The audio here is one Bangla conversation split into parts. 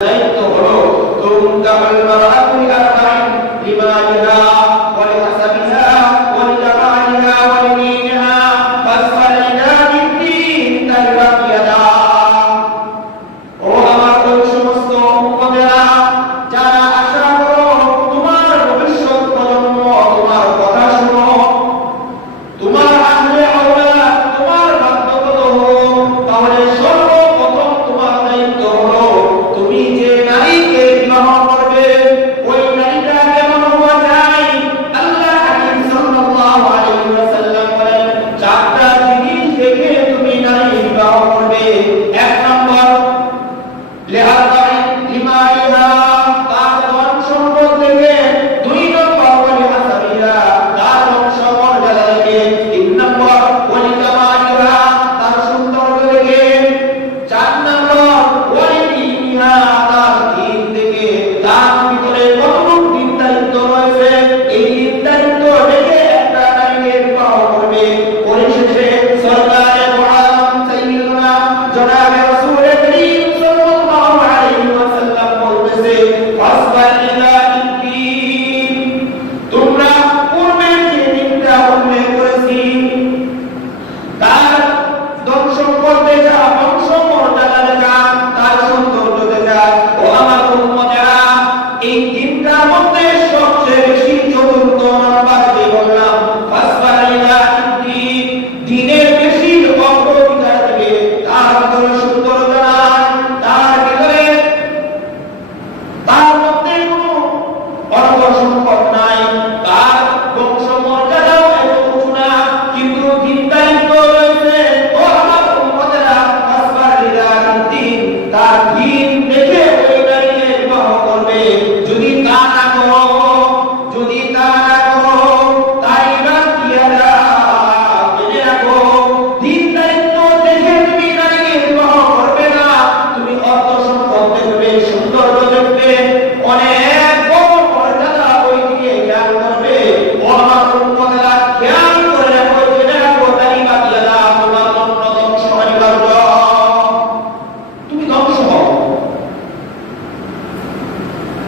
দায়িত্ব হলো তুমকাল মারআতু আরবাইন লিমালিহা ওয়া লিহাসাবিহা ওয়া লিজামালিহা ওয়া লিদীনিহা ফাসফালিনা বিদ্দীন তারবাতিয়াদা। ও আমার ওই সমস্ত উম্মতেরা যারা আশা করো তোমার ভবিষ্যৎ প্রজন্ম তোমার কথা শুনো, তোমার আহলে আওলাদ তোমার বাধ্যগত হো, তাহলে সর্বপ্রথম তোমার দায়িত্ব হলো তুমি যে নারীকে বিবাহ করবে ওই নারীটা কেমন হওয়া যায়। আল্লাহ হাকিম সাল্লাল্লাহু আলাইহি ওয়াসাল্লাম বলেন চারটা জিনিস দেখে তুমি নারী বিবাহ করবে। এক নম্বর লিহাদাইন লিমাইহা, তার ধন সম্পদ দেখে। দুই নম্বর ওয়ালিহাসাবিহা, তার বংশ মর্যাদা দেখে। তিন নম্বর ওয়ালিজামালিহা, তার সৌন্দর্য দেখে। চার নম্বর ওয়ালিদীনিহা, তার দ্বীন দেখে, তার ভিতরে কতটুকু দ্বীন দায়িত্ব রয়েছে এই দ্বীন দায়িত্ব দেখে একটা নারীকে বিবাহ করবে। পরিশেষে সরকারে মুআম সাইয়্যিদুনা জনাবে রাসূল করিম সাল্লাল্লাহু আলাইহি ওয়াসাল্লাম বলতেছে ফাসবালিনা বিদ্দীন, তোমরা পূর্বের যে দিনটা উল্লেখ করেছি তার ধন সম্পদ দেখা, বংশ মর্যাদা দেখা, তার সৌন্দর্য দেখা। ও আমার উম্মতেরা, এই দিনটার মধ্যে সবচেয়ে বেশি চতুর্থ নাম্বার যে বললাম ফাসবালিনা বিদ্দীন, দ্বীনের বেশি অগ্রাধিকার দেবে। তার ভিতরে সৌন্দর্য নাই, তার ভিতরে তার মধ্যে কোনো অর্থ সম্পদ নাই, তার বংশ মর্যাদাও এত উঁচু না, কিন্তু দ্বীন দায়িত্ব রয়েছে। ও আমার উম্মতেরা, ফাসবালিনা বিদ্দীন, তার দ্বীন দেখে ওই নারীকে বিবাহ করবে। যদি তা না করো, যদি তা না করো তারবাতিয়াদা, জেনে রাখো দ্বীন দায়িত্ব দেখে তুমি নারীকে বিবাহ করবে না, তুমি অর্থ সম্পদ দেখবে, সৌন্দর্য দেখবে, অনেক বড় মর্যাদা ওই দিকে খেয়াল করবে। ও আমার উম্মতেরা, খেয়াল করে রাখো, জেনে রাখো তারবাতিয়াদা, তোমার জন্য ধ্বংস অনিবার্য। তুমি ধ্বংস হও,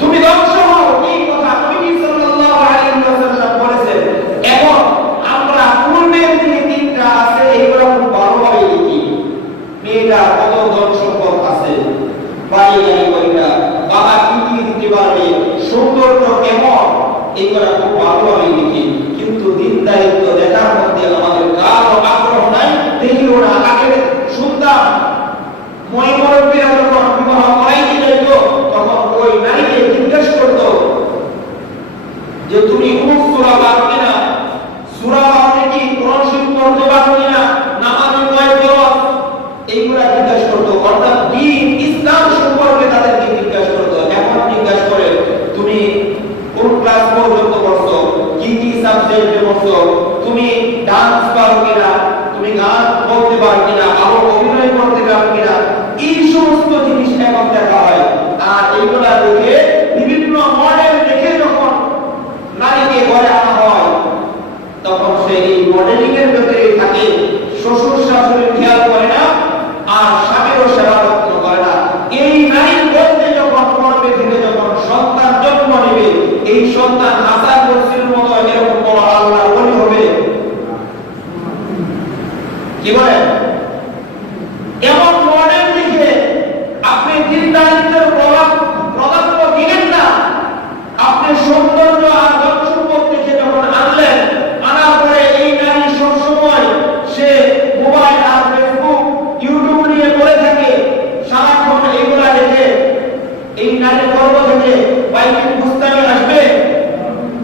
তুমি ধ্বংস হও, এই কথা নবী সাল্লাল্লাহু আলাইহি ওয়াসাল্লাম বলেছেন। এখন আমরা পূর্বের যে দিনটা আছে এগুলো খুব ভালোভাবে লিখি। মেয়েটা কত ধন সম্পদ আছে, বাড়ি গাড়ি কয়টা, বাবা কি কি দিতে পারবে, সৌন্দর্য কেমন, এগুলো খুব ভালোভাবে লিখি। কিন্তু দিন দায়িত্ব দেখার মধ্যে আমাদের কারো আগ্রহ নাই, দেখিও না। আগে শুনতাম মই মুরব্বীরা যখন বিবাহ করাইতে যাইত তখন ওই নারীকে জিজ্ঞেস করত যে তুমি কোন সূরা পারো কিনা, সূরা পারো কি, কোরআন শরীফ পড়তে পারো কিনা, নামাজে কয় ফরজ, এইগুলা জিজ্ঞেস করত। অর্থাৎ দ্বীন ইসলাম সম্পর্কে তাদেরকে জিজ্ঞেস করত। এখন জিজ্ঞেস করে তুমি কোন ক্লাস পর্যন্ত পড়ছো, কি কি সাবজেক্টে পড়ছো, তুমি ডান্স পারো কিনা, তুমি গান বলতে পারো কিনা, ভালো অভিনয় করতে পারো কিনা, এই সমস্ত জিনিস এখন দেখা হয়। আর এইগুলা দেখে বিভিন্ন মডেল দেখে যখন নারীকে ঘরে আনা হয় তখন সে এই মডেলিং এর ভেতরে থাকে, শ্বশুর শাশুড়ি খেয়াল করে না আর স্বামীরও সেবা যত্ন করে না। এই নারীর মধ্যে যখন গর্ভে থেকে যখন সন্তান জন্ম নেবে, এই সন্তান হাসান বসরির মতো এরকম বড় আল্লাহর ওলি হবে। কি বলেন? এমন মডেল দেখে আপনি দিন দায়িত্বের প্রাধান্য দিলেন না, আপনি সৌন্দর্য আর ধন সম্পদ দেখে যখন আনলেন, আনার পরে এই নারী সবসময় সে মোবাইল আর ফেসবুক ইউটিউব নিয়ে পড়ে থাকে, সারাক্ষণ এইগুলা দেখে এই নারীর গর্ব থেকে বাইকিং বুস্তানি আসবে,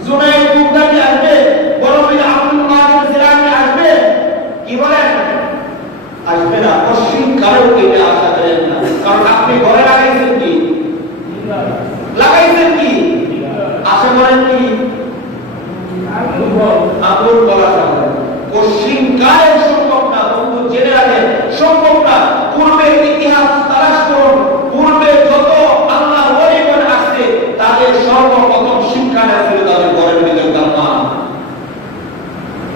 জুনায়েদ বুস্তানি আসবে, বড়বীর আব্দুল কাদের জিলানী আসবে, কি বলেন? আসবে না। পশ্চিম কারো এটা আশা করেন না, কারণ আপনি ঘরে লাগাইছেন কি, লাগাইছেন কি, আশা করেন কি, আগুন বলা সম্ভব। পশ্চিম কারের সম্ভব না, বন্ধু জেনে রাখেন, সম্ভব না। পূর্বের ইতিহাস তালাশ করুন, পূর্বে যত আল্লাহ ওলিগণ আসছে তাদের সর্বপ্রথম শিক্ষাটা ছিল তাদের ঘরের ভিতর কান্না।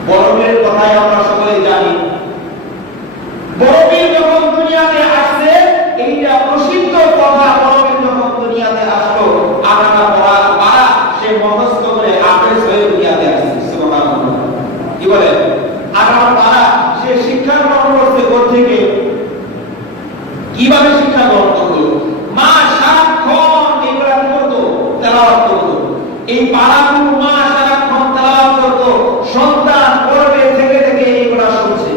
বড়বীর কথাই আমরা সকলেই জানি। বড়বীর যখন দুনিয়াতে আসছে এইটা প্রসিদ্ধ কথা, বড়বীর যখন কিভাবে শিক্ষা গ্রহণ করতো? মা সারাক্ষণ এগুলা কি করতো? তেলাওয়াত করতো। এই পারাগুলো মা সারাক্ষণ তেলাওয়াত করতো, সন্তান গর্ভে থেকে থেকে এগুলা শুনছে।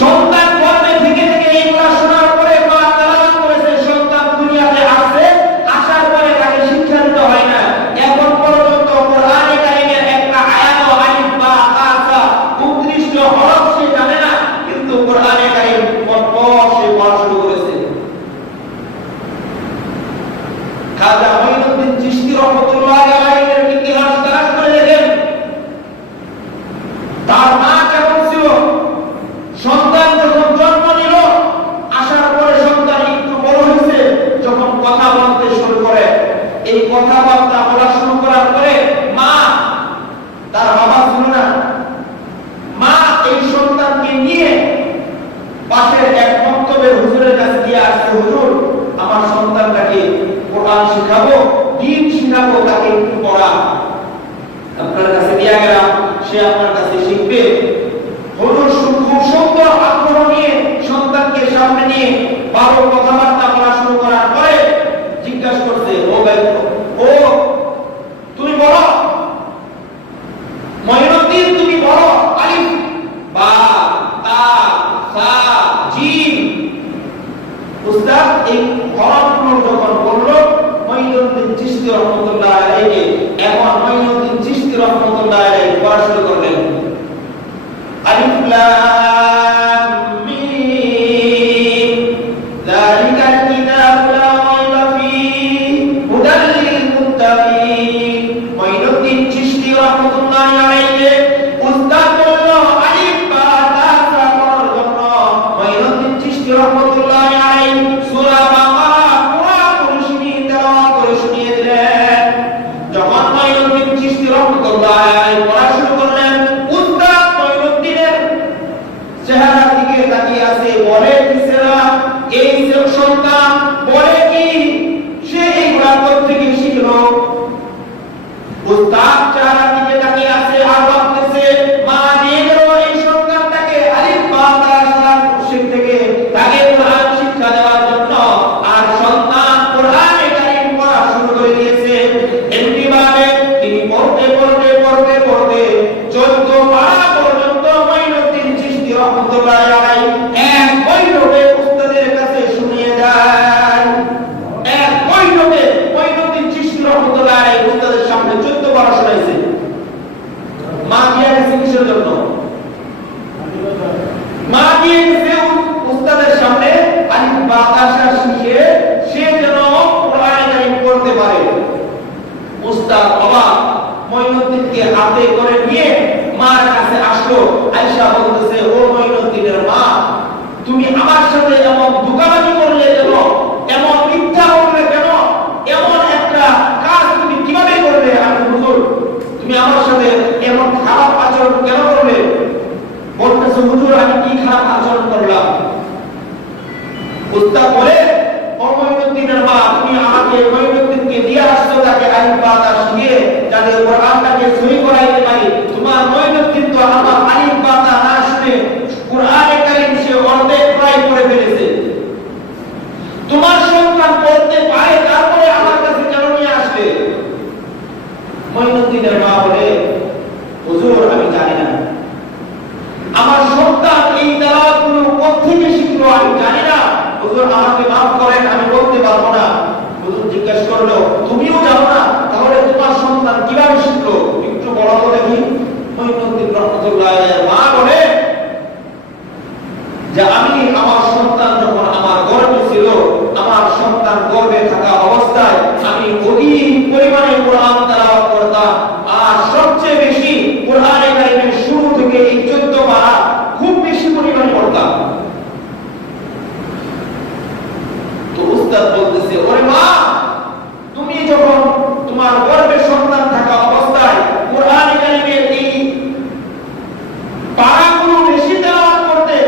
সন্তান গর্ভে থেকে থেকে এগুলা শোনার পরে মা তেলাওয়াত করেছে, সন্তান দুনিয়াতে আসছে, আসার পরে তাকে শিক্ষা দিতে হয় না। এখন পর্যন্ত কোরআনে কারিমের একটা আয়াত আলিফ বা তা সা উদ্দিষ্ট হরফ সে জানে না, কিন্তু কোরআনে কারিম পরপর সে পড়া শুরু করেছে। খাজা মঈনুদ্দিন চিশতি রাহমাতুল্লাহি আলাইহির ইতিহাস তালাশ করে দেখেন, তার মা কেমন ছিল। সন্তান যখন জন্ম নিল, আসার পরে সন্তান একটু বড় হয়েছে, যখন কথা বলতে শুরু করে, এই কথাবার্তা বলা শুরু করার পরে মা, তার বাবা ছিল না, মা এই সন্তানকে নিয়ে পাশের এক মক্তবের হুজুরের কাছে গিয়ে আসছে, হুজুর আমার সন্তানটাকে কোরআন শিখাবো, দ্বীন শিখাবো, তাকে একটু পড়া আপনার কাছে দিয়া গেলাম, সে আপনার কাছে শিখবে। হুজুর খুব সুন্দর আগ্রহ নিয়ে সন্তানকে সামনে নিয়ে ভালো কথাবার্তা বলা শুরু করার পরে জিজ্ঞাসা করছে, ও ভাই, ও তুমি বলো মঈনুদ্দিন, তুমি বলো আলিফ বা তা সা জিম। উস্তাদ এই হরফগুলো যখন বলল, মঈনুদ্দিন চিশতি রাহমাতুল্লাহি আলাইহি, এখন মঈনুদ্দিন চিশতি রাহমাতুল্লাহি আলাইহি পড়া শুরু করলেন, আলিফ লাম মিম যালিকাল কিতাবু লা রাইবা ফীহি হুদাল লিল মুত্তাকিন। মঈনুদ্দিন চিশতি রাহমাতুল্লাহি আলাইহি উস্তাদ বলল আলিফ বা তা সা পড়ার জন্য মঈনুদ্দিন চিশতি রাহমাতুল্লাহি আলাইহি সূরা বাকারা পুরো পরিশুনি তেলাওয়াত করে শুনিয়ে দিলেন। যখন মঈনুদ্দিন চিশতি রাহমাতুল্লাহি আলাইহি পড়া শুরু করলেন, উস্তাদ মঈনুদ্দিনের চেহারার দিকে তাকিয়ে আছে, বলে কি সেরা এই সন্তান, বলে কি সে এইগুলা থেকে শিখলো। উস্তাদ চেহারার দিকে তাকিয়ে আছে আর ভাবতেছে, মা নিয়ে গেল এই সন্তানটাকে আলিফ বা তা সা শিখতে থেকে তাকে কোরআন শিক্ষা দেওয়ার জন্য, আর সন্তান কোরআনে কারীম পড়া শুরু করে দিয়েছে। এমনিভাবে তিনি পড়তে পড়তে পড়তে পড়তে 14 পারা পর্যন্ত মঈনুদ্দিন চিশতি রাহমাতুল্লাহি আলাইহি এক বৈঠকে উস্তাদের কাছে শুনিয়ে যায়। এক বৈঠকে মঈনুদ্দিন চিশতি রাহমাতুল্লাহি আলাইহি উস্তাদের সামনে 14 পারা শোনাইছে। মা দিয়ে গেছে কিসের জন্য? মা দিয়ে গেছে উস্তাদের সামনে আলিফ বা তা সা শিখে সে যেন কোরআনে কারীম পড়তে পারে। উস্তাদ অবাক, মঈনুদ্দিনকে হাতে করে নিয়ে মার কাছে আসলো। আয়েশা বলতেছে, ও মঈনুদ্দিনের মা, তুমি আমার সাথে এমন দুকামানি করলে কেন, এমন মিথ্যা করলে কেন, এমন একটা কাজ তুমি কিভাবে করলে? আমি হুজুর, তুমি আমার সাথে এমন খারাপ আচরণ কেন করলে? বলতেছে, হুজুর আমি কি খারাপ আচরণ করলাম? উস্তাদ বলে, ও মঈনুদ্দিনের মা, তুমি আমাকে মঈনুদ্দিনকে দিয়ে আসছো তাকে আলিফ বা তা শিখিয়ে যাতে কোরআনটাকে সহি করাইতে পারি। তোমার মঈনুদ্দিন তো আমার আলিফ বা তা না শুনে কোরআনে কারীম সে অর্ধেক প্রায় পড়ে ফেলেছে। তোমার সন্তান পড়তে পারে, তারপরে আমার কাছে কেন নিয়ে আসবে? মঈনুদ্দিনের মা বলে, হুজুর আমি জানি না, আমার সন্তান এই তেলাওয়াতগুলো কোত্থেকে শিখলো আমি জানি না, হুজুর আমাকে মাফ করেন, আমি বলতে পারবো না। হুজুর জিজ্ঞাসা করলো, তুমিও জানো না, তাহলে তোমার সন্তান কিভাবে শিখলো? একটু বলো তো দেখি। মঈনুদ্দিন রাহমাতুল্লাহি আলাইহি মা বলে যে আমি আমার সন্তান যখন আমার গর্ভে ছিল, আমার সন্তান গর্ভে থাকা অবস্থায় আমি অধিক পরিমাণে কোরআন তেলাওয়াত করতাম, আর সবচেয়ে বেশি কোরআনে কারীমের শুরু থেকে এই 14 পারা খুব বেশি পরিমাণে পড়তাম। তো উস্তাদ বলতেছে, ওরে মা, তুমি যখন তোমার গর্ভে সন্তান থাকা অবস্থায় কোরআনে কারীমের এই পারাগুলো বেশি তেলাওয়াত করতে,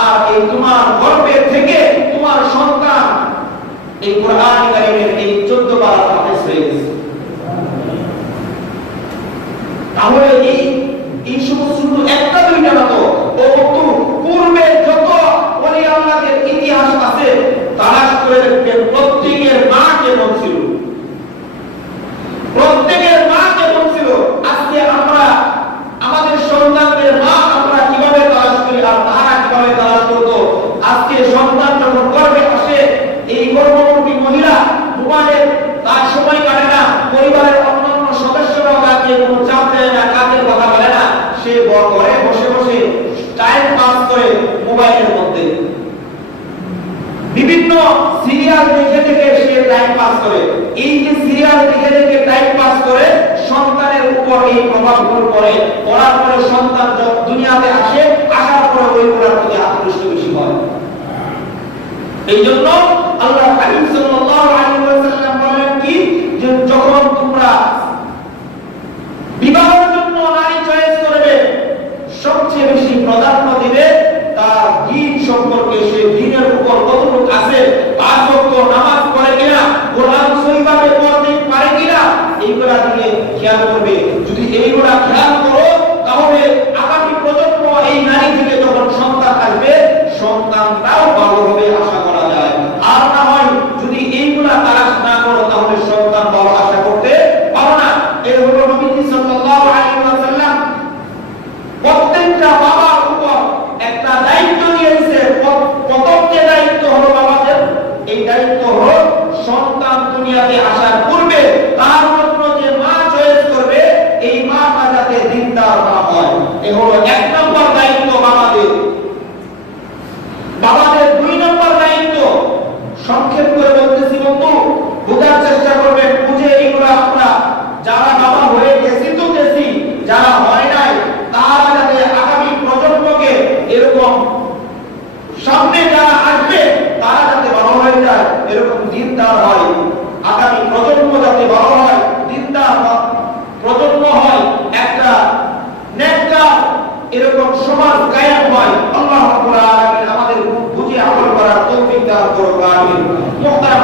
আর এই তোমার গর্ভে থেকে তোমার সন্তান এই কোরআন বিভিন্ন সিরিয়াল দেখে দেখে সে টাইম পাস করে। এই যে সিরিয়াল দেখে দেখে টাইম পাস করে সন্তানের উপর এই প্রভাবগুলো পড়ে, পড়ার পরে সন্তান দুনিয়াতে আসে, আসার পরে ওইগুলোর প্রতি আকৃষ্ট বেশি হয়। এই জন্য আল্লাহ হাবিব সাল্লাল্লাহু আলাইহি ওয়াসাল্লাম বলেন কি, যে যখন তোমরা বিবাহের জন্য নারী চয়েস করবে, সবচেয়ে বেশি প্রাধান্য দিবে তার দ্বীন সম্পর্কে, সে দ্বীনের উপর কতটুকু আছে, 5 ওয়াক্ত নামাজ পড়ে কিনা, কোরআন সহিভাবে পড়তে পারে কিনা, এইগুলা দিকে খেয়াল করবে। যদি এইগুলা খেয়াল করো তাহলে আগামী প্রজন্ম এই নারী থেকে যখন সন্তান আসবে, সন্তানটাও ভালো হবে আশা করা যায়। আর না হয় যদি এইগুলা তালাশ না করো তাহলে সন্তান ভালো আশা করতে পারো না। এই হলো নবী সাল্লাল্লাহু আলাইহি ওয়াসাল্লাম প্রত্যেকটা বাবার উপর একটা দায়িত্ব দিয়েছে। প্রথম যে দায়িত্ব হলো বাবাদের, এই দায়িত্ব হলো সন্তান দুনিয়াতে আসার পূর্বে তার জন্য যে মা চয়েস করবে, এই মাটা যাতে দিনদার না হয়। এই হলো 1 নম্বর দায়িত্ব বাবাদের। বাবাদের 2 নম্বর দায়িত্ব, সংক্ষেপ করে বলতেছি বন্ধু, বোঝার চেষ্টা করবেন, বুঝে এগুলো আমরা যারা বাবা হয়ে গেছি তো গেছি, যারা হয় নাই তারা যাতে আগামী প্রজন্মকে এরকম সামনে যারা আসবে তারা যাতে ভালো হয়ে যায়, এরকম দিনদার হয়। আগামী প্রজন্ম যাতে ভালো হয়, দিনদার প্রজন্ম হয়, একটা নেককার এরকম সমাজ কায়েম হয়। আল্লাহ রাব্বুল আলামিন আমাদের বুঝে আমল করার তৌফিক দান করুন। আমিন। মুহতারাম